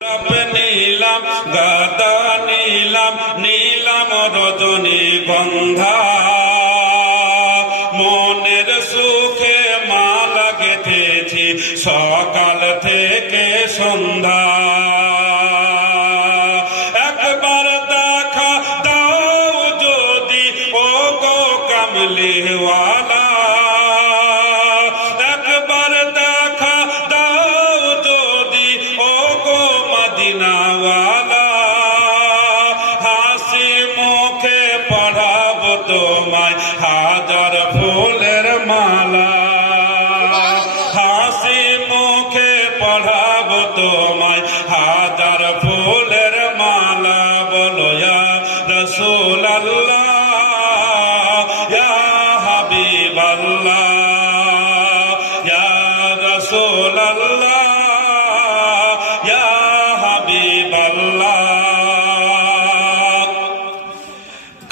নীলাম গাদা নীলাম নীলাম রজনী গন্ধা মনের সুখে মালা গেঁথেছি সকাল থেকে সন্ধ্যা। একবার দেখা দাও যদি ও গো কামলিওয়ালা, একবার দেখা দাও যদি ও গো মদিনাওয়ালা। হাসি মুখে পড়াবো তোমায় হাজার ফুলের মালা, হাসি মুখে পড়াবো তোমায় হাজার ফুলের মালা। বলো ইয়া রাসূলুল্লাহ ইয়া হাবিবাল্লাহ ইয়া রাসূলুল্লাহ ইয়া হাবিবাল্লাহ।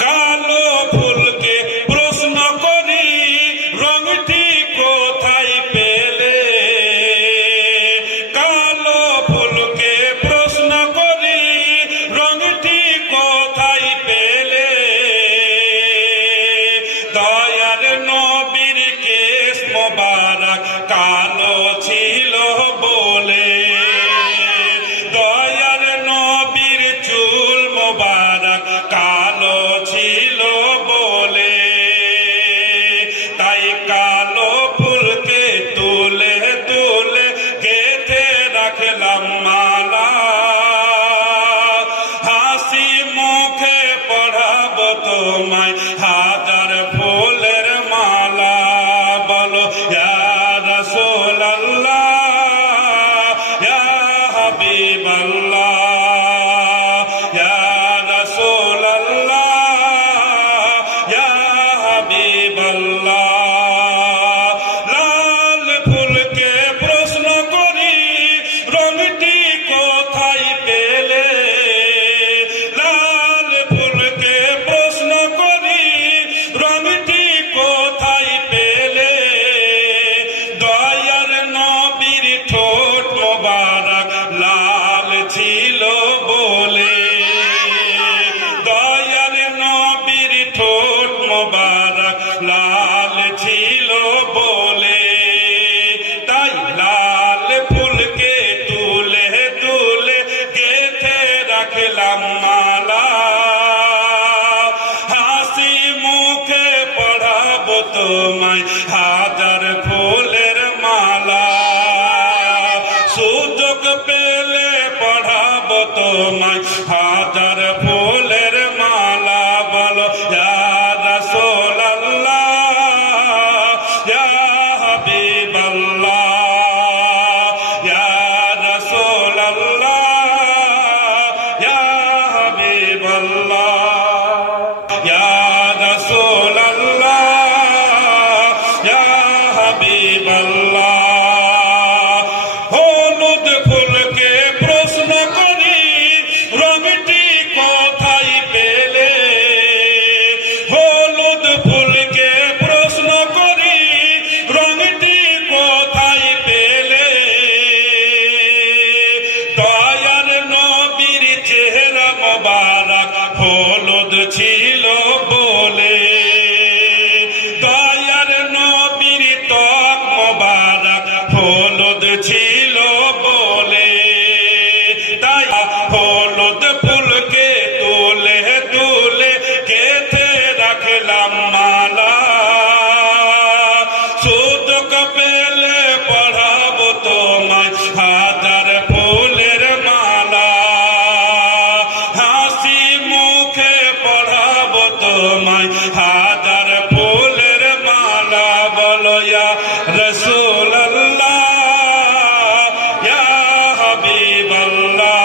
কালো ফুলকে প্রশ্ন করি রংটি কোথায় পেলে, কালো ফুলকে প্রশ্ন করি রংটি কোথায় পেলে। দয়ার নবীর কেশ মোবারক কালো ছিল বলে, দয়ার নবীর চুল মোবারক কালো ছিল বলে। তাই কালো ফুলকে তুলে তুলে গেঁথে রাখলাম মালা, হাসি মুখে পড়াবো তোমায় হাজার ফুলের মালা। বলো ইয়া রাসূলুল্লাহ ইয়া হাবিবাল্লাহ ইয়া রাসূলুল্লাহ ইয়া হাবিবাল্লাহ। লাল ফুলকে প্রশ্ন করি রংটি কোথায় পেলে, লাল ফুলকে প্রশ্ন করি রংটি কোথায় পেলে। দয়ার নবীর ঠোঁট মোবারক লাল ছিল বলে, দয়ার নবীর ঠোঁট মোবারক লাল ছিল বলে। তাই লাল ফুলকে তুলে তুলে গেঁথে রাখলাম মালা, হাসি মুখে পড়াবো তোমায় হাজার ফুলের মালা। সুযোগ পেলে পড়াবো তোমায় হাজার ফুলের মালা। বলো ইয়া রাসূলুল্লাহ ইয়া হাবিবাল্লাহ ইয়া রাসূলুল্লাহ ইয়া হাবিবাল্লাহ ইয়া রাসূলুল্লাহ ইয়া হাবিবাল্লাহ। হলুদ ফুলকে প্রশ্ন করি রংটি কোথায় পেলে, হলুদ ফুলকে প্রশ্ন করি রংটি কোথায় পেলে। দয়ার নবীর চেহারা মোবারক হলুদ ছিল বলে, দয়ার নবীর ত্বক মোবারক হলুদ ছিল বলে। তাই হলুদ ফুলকে তুলে তুলে গেঁথে রাখলাম মালা, সুযোগ পেলে পড়াবো তোমায় হাজার ফুলের মালা, হাসি মুখে পড়াবো তোমায় হাজার ফুলের মালা। বলো ইয়া রাসূলুল্লাহ ইয়া হাবিবাল্লাহ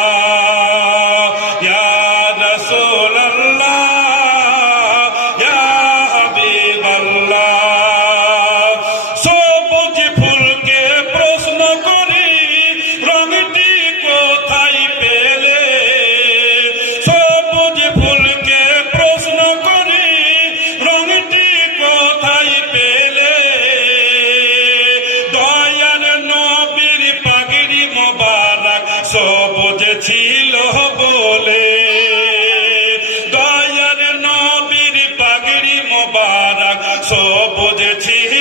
ছিল বলে দয়ার নবীর পাগড়ি মোবারক সবুজ ছিল